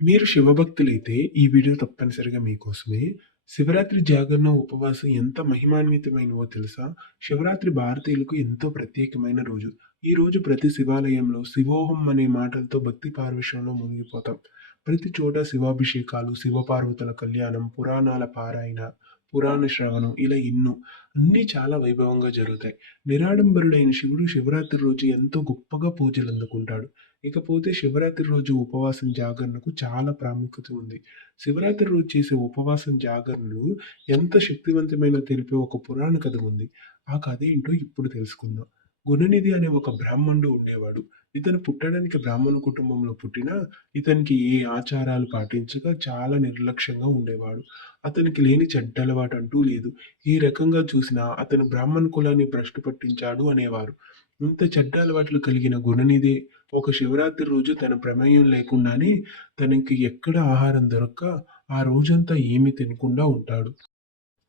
మీరు శివభక్తులైతే ఈ వీడియో తప్పనిసరిగా మీకోసమే. శివరాత్రి జాగరణ, ఉపవాసం ఎంత మహిమాన్వితమైనవో తెలుసా? శివరాత్రి భారతీయులకు ఎంతో ప్రత్యేకమైన రోజు. ఈ రోజు ప్రతి శివాలయంలో శివోహం అనే మాటలతో భక్తి పారవశ్యంలో మునిగిపోతాం. ప్రతి చోట శివాభిషేకాలు, శివపార్వతుల కళ్యాణం, పురాణాల పారాయణ, పురాణ శ్రవణం ఇలా ఎన్నో. అన్నీ చాలా వైభవంగా జరుగుతాయి. నిరాడంబరుడైన శివుడు శివరాత్రి రోజు ఎంతో గొప్పగా పూజలు అందుకుంటాడు. ఇకపోతే శివరాత్రి రోజు ఉపవాసం జాగరణకు చాలా ప్రాముఖ్యత ఉంది. శివరాత్రి రోజు చేసే ఉపవాసం జాగరణలు ఎంత శక్తివంతమైనో తెలిపే ఒక పురాణ కథ ఉంది. ఆ కథ ఏంటో ఇప్పుడు తెలుసుకుందాం. గుణనిధి అనే ఒక బ్రాహ్మణుడు ఉండేవాడు. ఇతను పుట్టడానికి బ్రాహ్మణ కుటుంబంలో పుట్టినా ఇతనికి ఏ ఆచారాలు పాటించక చాలా నిర్లక్ష్యంగా ఉండేవాడు. అతనికి లేని చెడ్డ అలవాటు అంటూ లేదు. ఈ రకంగా చూసినా అతను బ్రాహ్మణ కులాన్ని భ్రష్టు పట్టించాడు అనేవారు. ఇంత చెడ్డ అలవాట్లు కలిగిన గుణనిధి ఒక శివరాత్రి రోజు తన ప్రమేయం లేకుండానే తనకి ఎక్కడ ఆహారం దొరక్క ఆ రోజంతా ఏమీ తినకుండా ఉంటాడు.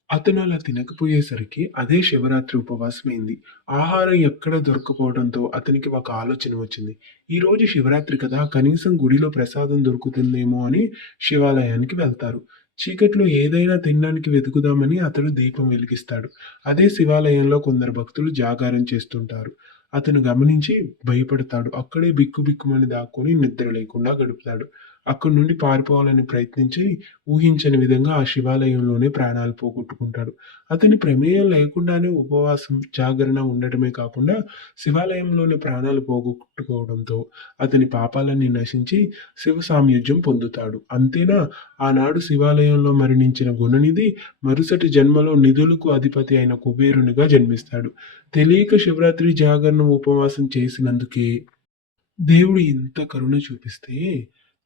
అతను అలా తినకపోయేసరికి అదే శివరాత్రి ఉపవాసమైంది. ఆహారం ఎక్కడ దొరక్కపోవడంతో అతనికి ఒక ఆలోచన వచ్చింది. ఈరోజు శివరాత్రి కదా! కనీసం గుడిలో ప్రసాదం దొరుకుతుందేమో అని శివాలయానికి వెళ్తారు. చీకట్లో ఏదైనా తినడానికి వెతుకుదామని అతడు దీపం వెలిగిస్తాడు. అదే శివాలయంలో కొందరు భక్తులు జాగారం చేస్తుంటారు. అతను గమనించి భయపడతాడు. అక్కడే బిక్కుబిక్కుమని దాక్కొని నిద్ర లేకుండా గడుపుతాడు. అక్కడి నుండి పారిపోవాలని ప్రయత్నించి ఊహించని విధంగా ఆ శివాలయంలోనే ప్రాణాలు పోగొట్టుకుంటాడు. అతని ప్రమేయం లేకుండానే ఉపవాసం, జాగరణ ఉండటమే కాకుండా శివాలయంలోనే ప్రాణాలు పోగొట్టుకోవడంతో అతని పాపాలన్నీ నశించి శివ సామ్రాజ్యం పొందుతాడు. అంతేనా, ఆనాడు శివాలయంలో మరణించిన గుణనిధి మరుసటి జన్మలో నిధులకు అధిపతి అయిన కుబేరునిగా జన్మిస్తాడు. తెలియక శివరాత్రి జాగరణ, ఉపవాసం చేసినందుకే దేవుడు ఇంత కరుణ చూపిస్తే,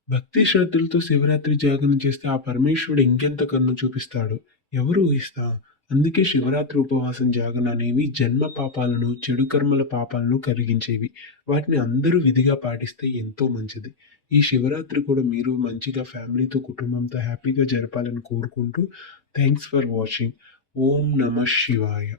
భక్తి శ్రద్ధలతో శివరాత్రి జాగరణ చేస్తే ఆ పరమేశ్వరుడు ఇంకెంత కరుణ చూపిస్తాడో ఎవరు ఊహిస్తా? అందుకే శివరాత్రి ఉపవాసం, జాగరణ అనేవి జన్మ పాపాలను, చెడు కర్మల పాపాలను కరిగించేవి. వాటిని అందరూ విధిగా పాటిస్తే ఎంతో మంచిది. ఈ శివరాత్రి కూడా మీరు మంచిగా ఫ్యామిలీతో, కుటుంబంతో హ్యాపీగా జరపాలని కోరుకుంటూ థ్యాంక్స్ ఫర్ వాచింగ్. ఓం నమ శివాయ.